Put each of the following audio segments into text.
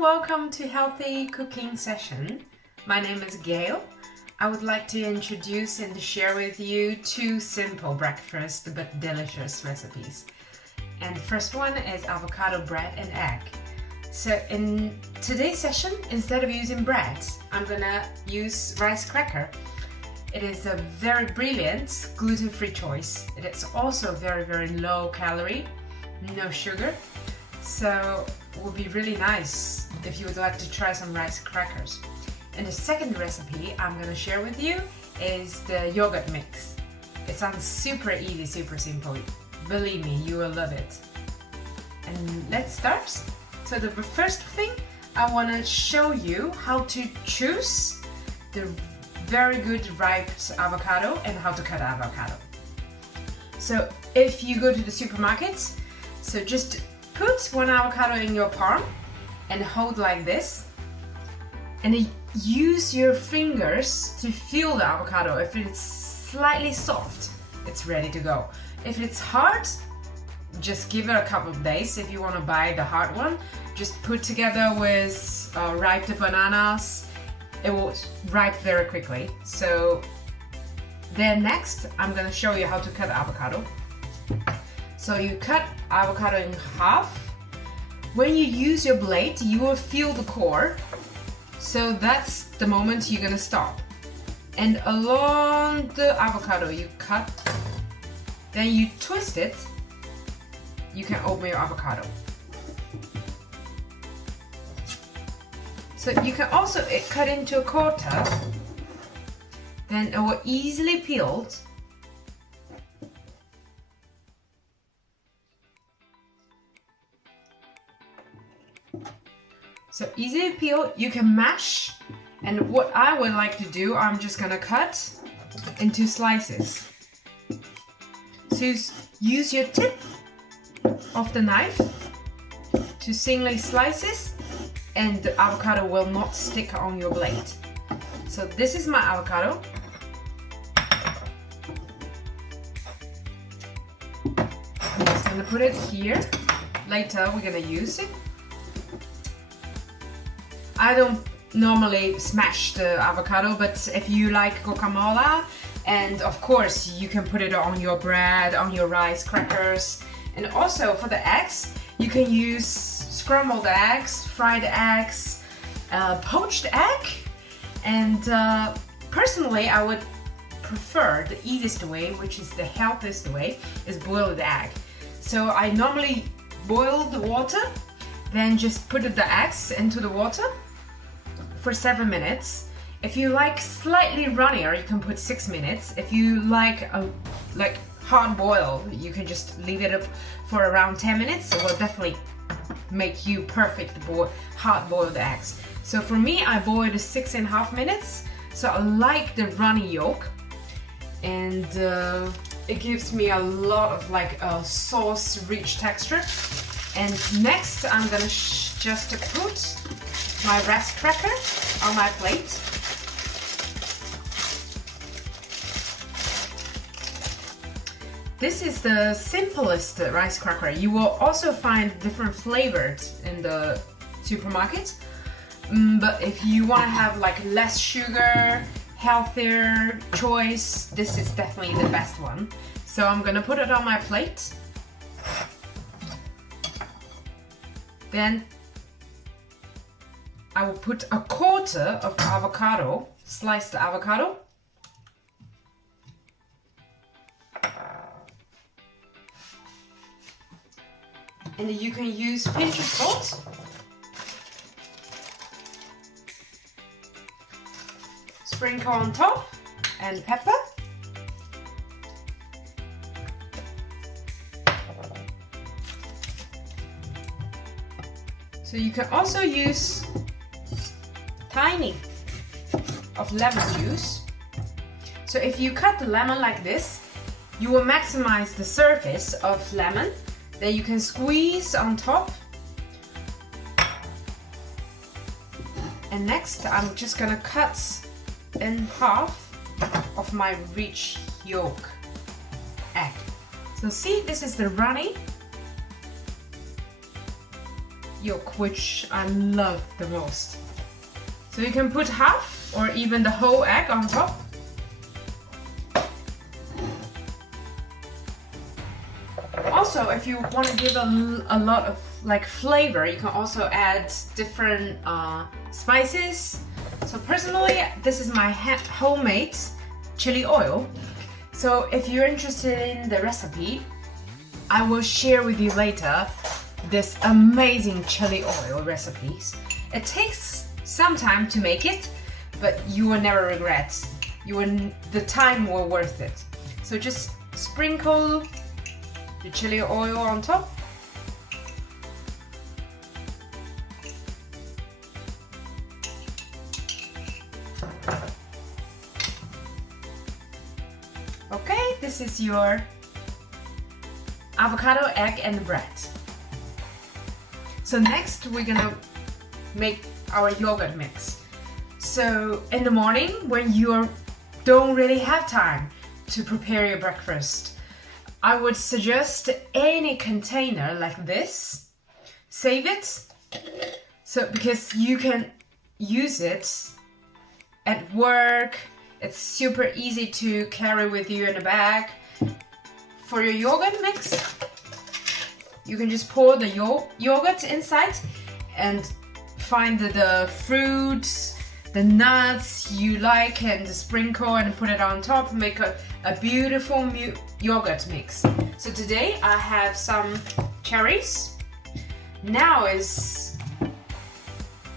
welcome to Healthy Cooking Session. My name is Gail. I would like to introduce and share with you two simple breakfast but delicious recipes. And the first one is avocado bread and egg. So in today's session, instead of using bread, I'm gonna use rice cracker. It is a very brilliant gluten-free choice. It is also very low calorie, no sugar. So it would be really nice if you would like to try some rice crackers. And the second recipe I'm going to share with you is the yogurt mix. It sounds super easy, super simple. Believe me, you will love it. And let's start. So the first thing, I want to show you how to choose the very good ripe avocado and how to cut avocado. So if you go to the supermarket, so just put one avocado in your palm and hold like this, and then use your fingers to feel the avocado. If it's slightly soft, it's ready to go. If it's hard, just give it a couple of days. If you want to buy the hard one, just put together with ripe bananas. It will ripe very quickly. So then next, I'm going to show you how to cut avocado. So you cut avocado in half. When you use your blade, you will feel the core. So that's the moment you're gonna stop. And along the avocado you cut, then you twist it, you can open your avocado. So you can also cut into a quarter, then it will easily peeled. So easy to peel, you can mash, and what I would like to do, I'm just gonna cut into slices. So use your tip of the knife to singly slices, and the avocado will not stick on your blade. So this is my avocado. I'm just gonna put it here. Later we're gonna use it. I don't normally smash the avocado, but if you like guacamole, and of course you can put it on your bread, on your rice crackers. And also for the eggs, you can use scrambled eggs, fried eggs, poached egg. And personally, I would prefer the easiest way, which is the healthiest way, is boiled egg. So I normally boil the water, then just put the eggs into the water for 7 minutes. If you like slightly runnier, you can put 6 minutes. If you like hard boil, you can just leave it up for around 10 minutes. It will definitely make you perfect hard boiled eggs. So for me, I boiled 6.5 minutes. So I like the runny yolk, and it gives me a lot of a sauce rich texture. And next I'm gonna just put my rice cracker on my plate. This is the simplest rice cracker. You will also find different flavors in the supermarket. But if you want to have less sugar, healthier choice, this is definitely the best one. So I'm gonna put it on my plate. Then I will put a quarter of avocado, sliced avocado. And you can use a pinch of salt. Sprinkle on top, and pepper. So you can also use tiny of lemon juice. So if you cut the lemon like this, you will maximize the surface of lemon. Then you can squeeze on top. And next I'm just gonna cut in half of my rich yolk egg. So see, this is the runny. yolk, which I love the most. So you can put half or even the whole egg on top. Also, if you want to give a lot of like flavor, you can also add different spices. So personally, this is my homemade chili oil. So if you're interested in the recipe, I will share with you later this amazing chili oil recipes. It takes some time to make it, but you will never regret. The time will worth it. So just sprinkle the chili oil on top. Okay, this is your avocado, egg and bread. So next we're gonna make our yogurt mix. So in the morning when you don't really have time to prepare your breakfast, I would suggest any container like this. Save it, so because you can use it at work. It's super easy to carry with you in a bag. For your yogurt mix, you can just pour the yogurt inside and find the fruits, the nuts you like, and sprinkle and put it on top. Make a beautiful yogurt mix. So today I have some cherries. Now is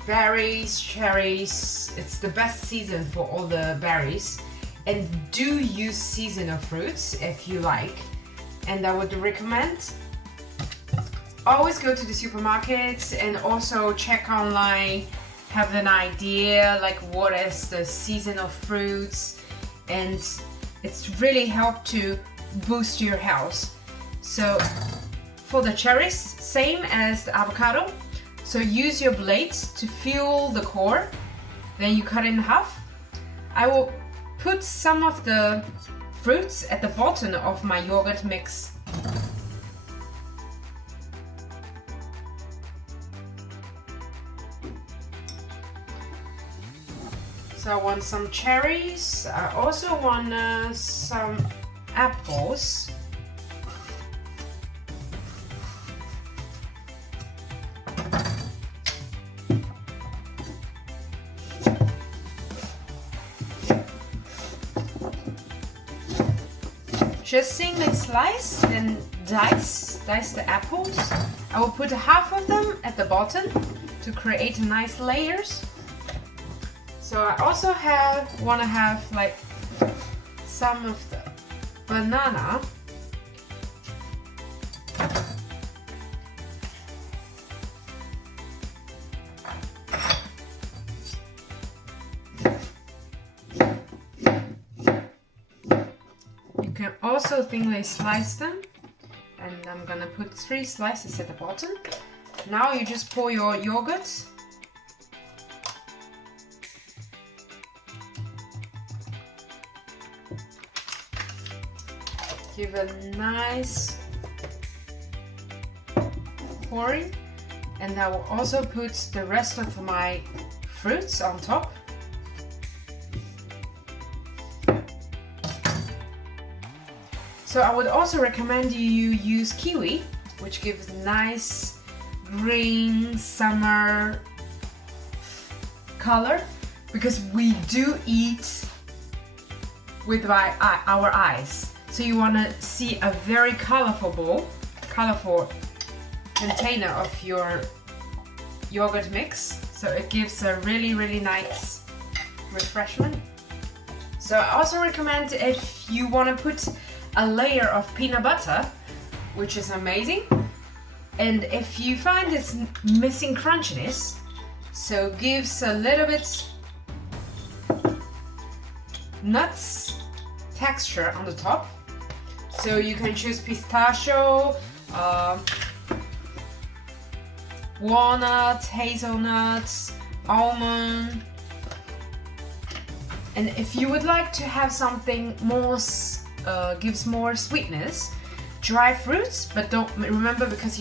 berries, cherries. It's the best season for all the berries. And do use seasonal fruits if you like. And I would recommend always go to the supermarket and also check online, have an idea like what is the seasonal fruits, and it's really helped to boost your health. So for the cherries, same as the avocado. So use your blade to feel the core, then you cut in half. I will put some of the fruits at the bottom of my yogurt mix. So I want some cherries. I also want some apples. Just thinly slice and dice the apples. I will put half of them at the bottom to create nice layers. So I also want to have like some of the banana. You can also thinly slice them, and I'm gonna put 3 slices at the bottom. Now you just pour your yogurt. Give a nice pouring, and I will also put the rest of my fruits on top. So I would also recommend you use kiwi, which gives nice green summer color, because we do eat with our eyes. So you want to see a very colorful container of your yogurt mix. So it gives a really, really nice refreshment. So I also recommend if you want to put a layer of peanut butter, which is amazing. And if you find it's missing crunchiness, so gives a little bit nuts texture on the top. So you can choose pistachio, walnuts, hazelnuts, almond. And if you would like to have something more, gives more sweetness, dry fruits, but don't remember, because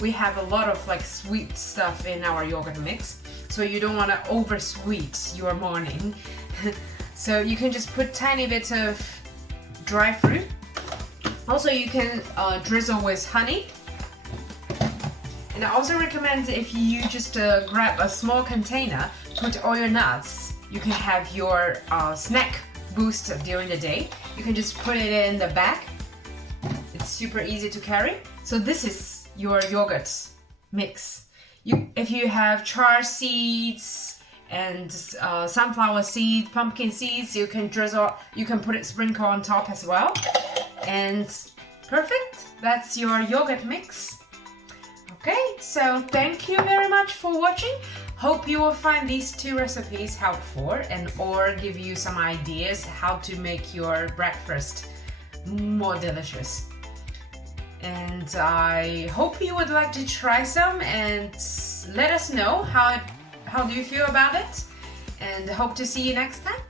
we have a lot of like sweet stuff in our yogurt mix, so you don't want to over sweet your morning. So you can just put tiny bits of dry fruit. Also, you can drizzle with honey. And I also recommend, if you just grab a small container, put all your nuts, you can have your snack boost during the day. You can just put it in the bag. It's super easy to carry. So this is your yogurt mix. If you have char seeds and sunflower seeds, pumpkin seeds, you can drizzle, you can put it, sprinkle on top as well. And perfect, that's your yogurt mix. Okay, so thank you very much for watching. Hope you will find these 2 recipes helpful and or give you some ideas how to make your breakfast more delicious. And I hope you would like to try some and let us know how do you feel about it, and hope to see you next time.